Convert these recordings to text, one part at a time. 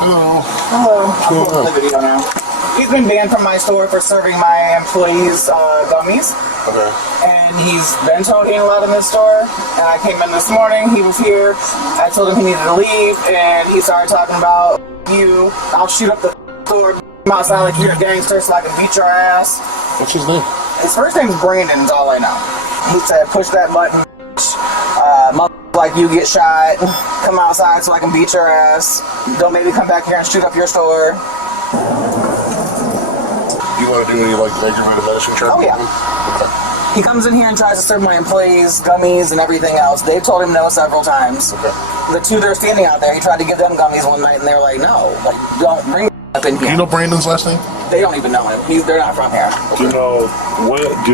Hello. Hello. I'm pulling the video now. He's been banned from my store for serving my employees gummies. Okay. And he's been told he ain't allowed in this store. And I came in this morning, he was here. I told him he needed to leave, and he started talking about you. I'll shoot up the store. I'm outside like you're a gangster so I can beat your ass. What's his name? His first name's Brandon, is all I know. He said, push that button. Like you get shot. Come outside so I can beat your ass. Don't make me come back here and shoot up your store. You want to do any like aggravated medicine charge? Oh yeah. Okay. He comes in here and tries to serve my employees gummies and everything else. They've told him no several times. Okay. The two that are standing out there, he tried to give them gummies one night and they were like, no, like, don't bring up in here. Do you know Brandon's last name? They don't even know him. They're not from here. Do you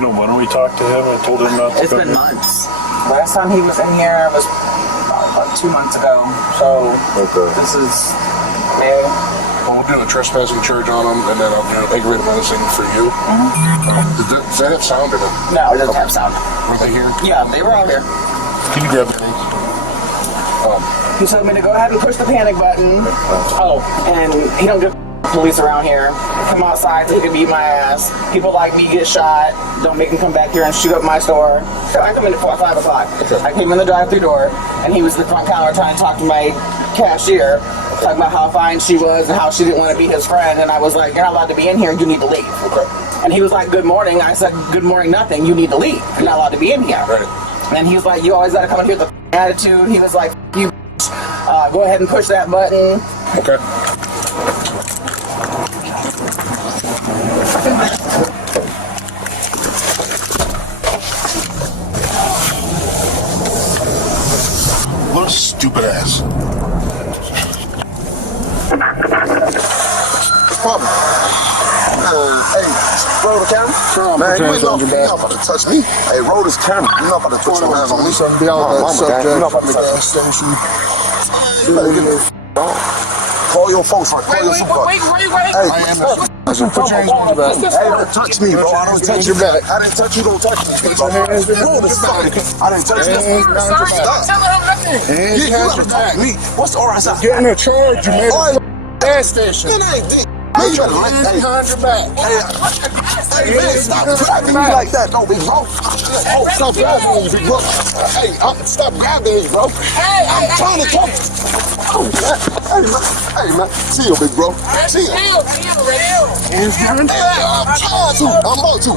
know when we talked to him and told him not to It's come been in? months. Last time he was in here was about 2 months ago. So this is Well, we'll do a trespassing charge on him, and then I'll do aggravated medicine for you. Does that have sound in it? no, it doesn't have sound. Were they here? Yeah, they were out here. Can you grab the things? He told me to go ahead and push the panic button. Oh, and he don't give police around here. Come outside so he can beat my ass. People like me get shot. Don't make him come back here and shoot up my store. So I come in at 5 o'clock. Okay. I came in the drive-through door, and he was at the front counter trying to talk to my cashier, talking about how fine she was and how she didn't want to be his friend. And I was like, you're not allowed to be in here. You need to leave. Okay. And he was like, good morning. I said, good morning, nothing. You need to leave. You're not allowed to be in here. Right. And he was like, you always got to come in here with the attitude. He was like, you go ahead and push that button. Okay. What a stupid ass. Problem. Hey, roll the camera. Man, you ain't not about to touch me. Hey, roll this camera. You're not about to put your hands on me. Be out that subject You're not at about the to touch gas station. me. You better get the call your folks right. Call your folks. Hey, Put your hands on your back. hey, don't touch me, bro. I don't touch your back. I didn't touch you. Don't touch me. Roll this fucking. I didn't touch you. Stop. Hands You behind gotta your talk back. to me. What's the RSI? Getting a charge, you made Oh, a gas station. it ain't this. Man, you better Hands behind your back. Hey, man, stop grabbing me like that, though, big bro. Oh, stop grabbing me, big bro. Hey, stop grabbing me, bro. I'm trying to talk. Oh, man. Hey, man. Chill, big bro. Chill. Hands behind your back. I'm trying to. I'm about to.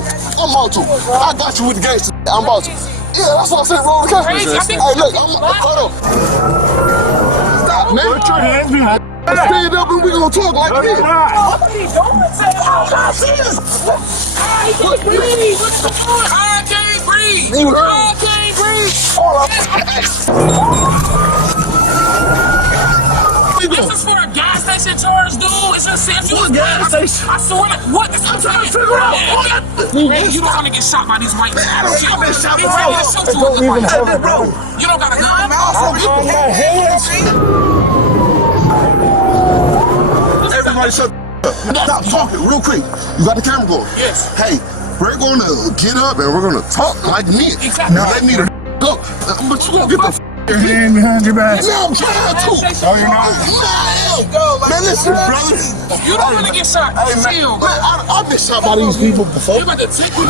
I got you with the gangster. I'm about to. Yeah, that's what I said, roll the camera. Hey, look, hold on. Stop, man. Put your hands behind. Stand up and we gonna talk like this. What are you doing? I can't breathe. What's the point? I can't breathe. I can't breathe. This is for a gas station charge, dude. It's just if you was gas station. I swear, what? I'm trying to figure out. Man, you don't want to get shot by these white men. I don't want to get shot, Don't even have a bro. You don't got a gun. My hands. Everybody shut up. Stop talking real quick. You got the camera going? Yes. Hey, we're gonna get up and we're gonna talk like men. Exactly. Now let me the go. But you gonna get the Your hand behind your back. now I'm trying to. No, you're not. Man, listen, brother. You don't want to get shot. Hey, man, Chill, man, I've been shot by these people before. You about to take me.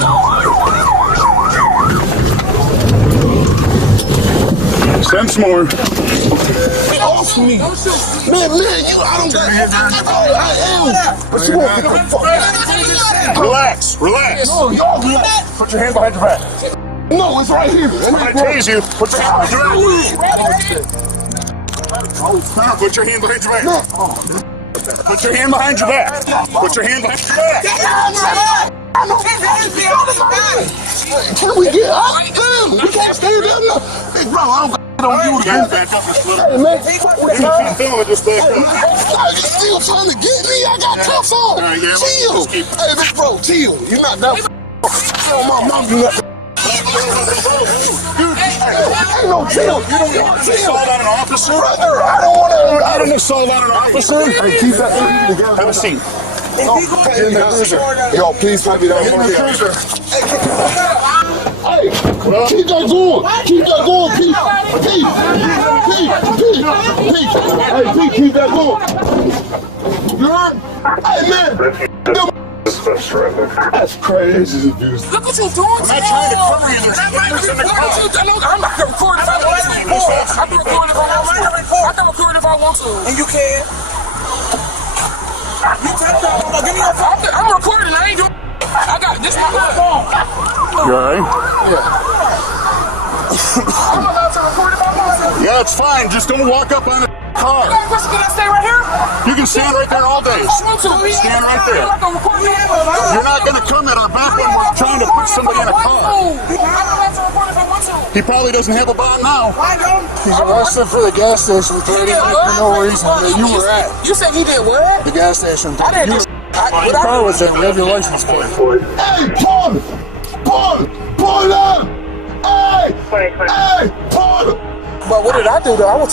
Send some more. Get off me. Man, I don't got I am. But you won't get the fuck. Relax. No, y'all relax. Put your hand behind your back. No, it's right here. I tase you. Put your hand behind your back. Put your hand behind your back. Put your hand behind your back. Put your hand behind your back. Can we get out? Damn, we can't stay there now. Hey, bro, I don't do Guys, the back up just a little. Hey, man, I'm feeling it, just back up. you still trying to get me? I got cuffs on. right, yeah, Chill. let's keep- Hey, big bro, chill. You're not that. Tell my mom you not. Ain't no chill. You don't want chill. Assault on an officer? Brother, I don't want to. I didn't assault on an officer. Hey, keep that together. Have a seat. Get in the cruiser. Yo, please put me down. Get in the cruiser. Hey, keep that going. Keep that going, Pete. Pete. Hey, Pete, keep that going. You heard? Hey, man. That's crazy. Look what you're doing. I'm not trying to cover you. There's cameras in the car. I'm not gonna record if I want to. I can record if I want to. I can record if I want to. And you can. You can. Give me your phone. I'm recording. I ain't doing. I got this. My phone. You alright? I'm allowed to record if I want to. Yeah, it's fine. Just don't walk up on a car. Can I stay right here? You can stand right there all day. Stand right there. You're not going to come at our back when we're trying to put somebody in a car. He probably doesn't have a bond now. He's arrested for the gas station for no reason. You were at You said he did what? the gas station. I didn't. Your car was there. We have your license plate. Hey, Paul! Paul up! Hey, Paul! But what did I do though? I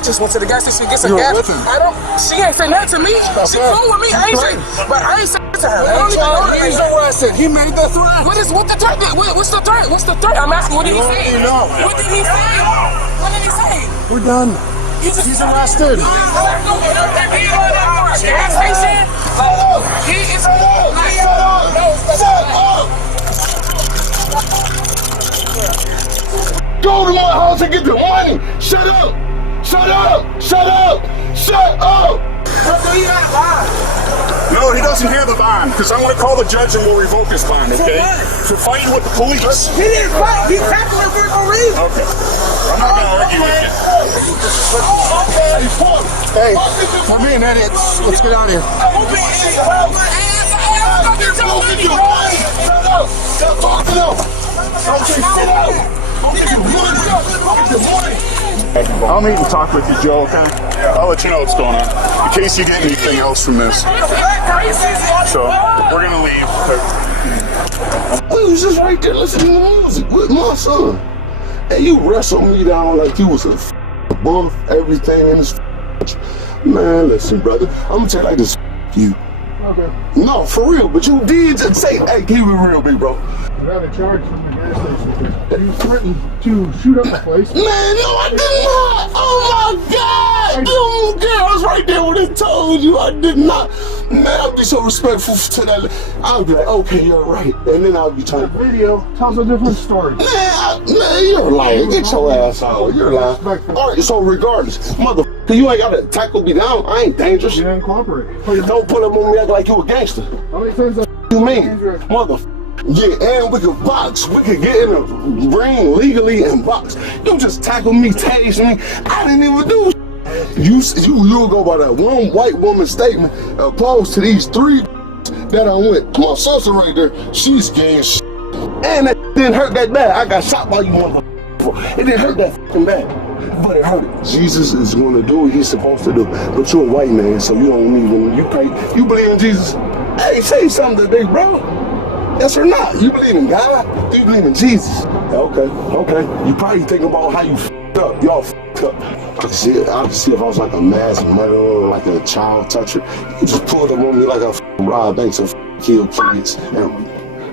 just went to the gas station to get some You were gas. with him. She ain't say nothing to me. She cool with me. I ain't say nothing to her. I don't even know her He's name. arrested. He made the threat. What the threat? What's the threat? What's the threat? I'm asking. What did he say? know. What did he say? What did he say? We're done. He's arrested. Gas station? He is. Go to my house and get the money! Shut up! Shut up! Shut up! Shut up! No, he doesn't have a bond, because I'm going to call the judge and we'll revoke his bond, okay? For fighting with the police. He didn't fight. He tackled her for no reason. Okay. I'm not going to argue with you. Hey, we're being idiots. Let's get out of here. Shut up! Stop talking up! Okay, sit down! I'll meet and talk with you, Joe, okay? I'll let you know what's going on, in case you get anything else from this. So, we're going to leave. We was just right there listening to music with my son. And you wrestled me down like you was a buff, everything in this. Man, listen, brother. I'm gonna tell you like this. You. Okay. No, for real, but you did just say, hey, keep it real, big bro. You got a charge from the gas station. You threatened to shoot up the place. Man, no, I did not. Oh my God. Them girls right there would have told you I did not. Man, I'd be so respectful to that. I'd be like, okay, you're right. And then I'd be trying to. Video tells a different story. Man, you're lying. Get your ass out. You're lying. All right, so regardless, mother, you ain't gotta tackle me down. I ain't dangerous. You didn't cooperate. Don't pull up on me act like you a gangster. How many times have You mean, mother? Yeah, and we could box. We could get in a ring legally and box. You just tackle me, tase me. I didn't even do. You go by that one white woman's statement opposed to these three that I'm with. My sister right there, she's gay as shit. And that didn't hurt that bad. I got shot by you motherfucker. It didn't hurt that fucking bad. But it hurt. Jesus is gonna do what he's supposed to do. But you're a white man, so you don't even, you pray, you believe in Jesus? Hey, say something today, bro. Yes or not? You believe in God? Do you believe in Jesus? Okay. You probably thinking about how you f***ed up. Y'all f***ed up. I can see if I was like a mass murderer, like a child toucher. You just pulled up on me like a rob banks and kill kids. And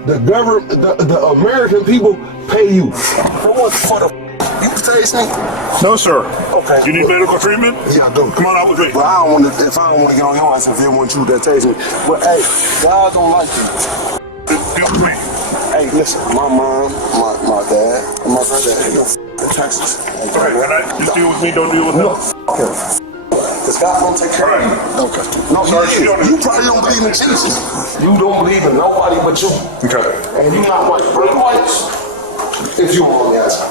the government, the American people pay you. For what? For the you taste me? No, sir. Okay. You need medical treatment? Yeah, I do. Come on out with me. But I don't want to, if I don't want to get on your ass, if it want you that taste me. But hey, God don't like you. Come with me. Hey, listen, my mom, my dad, and my brother, they don't in Texas. All right, when I just deal with me, don't deal with them. Because God don't take care of you. Okay. No, you probably don't believe in Jesus. You don't believe in nobody but you. Okay. And you not white. Bring whites. If you want the answer.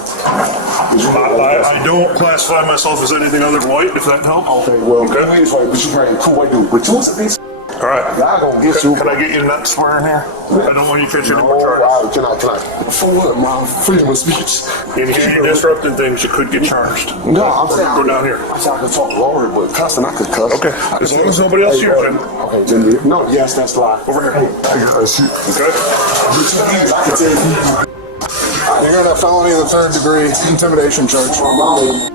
I don't classify myself as anything other than white, if that helps. Okay, well, Okay. you is white, but you probably a cool white dude. But you was a piece. All right. God gonna get you. Can I get you not swearing here? I don't want you to catch any more charges. Can I? For what, Mom? Freedom of speech. And if you disrupting things, you could get charged. No, I'm saying Go down here. I'm saying I could talk lower, but cussing I could cuss. Okay. As long as nobody else here, then. Okay, then no, yes, that's a lie. Over here. Okay. I can tell you. You got a felony of the 3rd degree intimidation charge. My mom.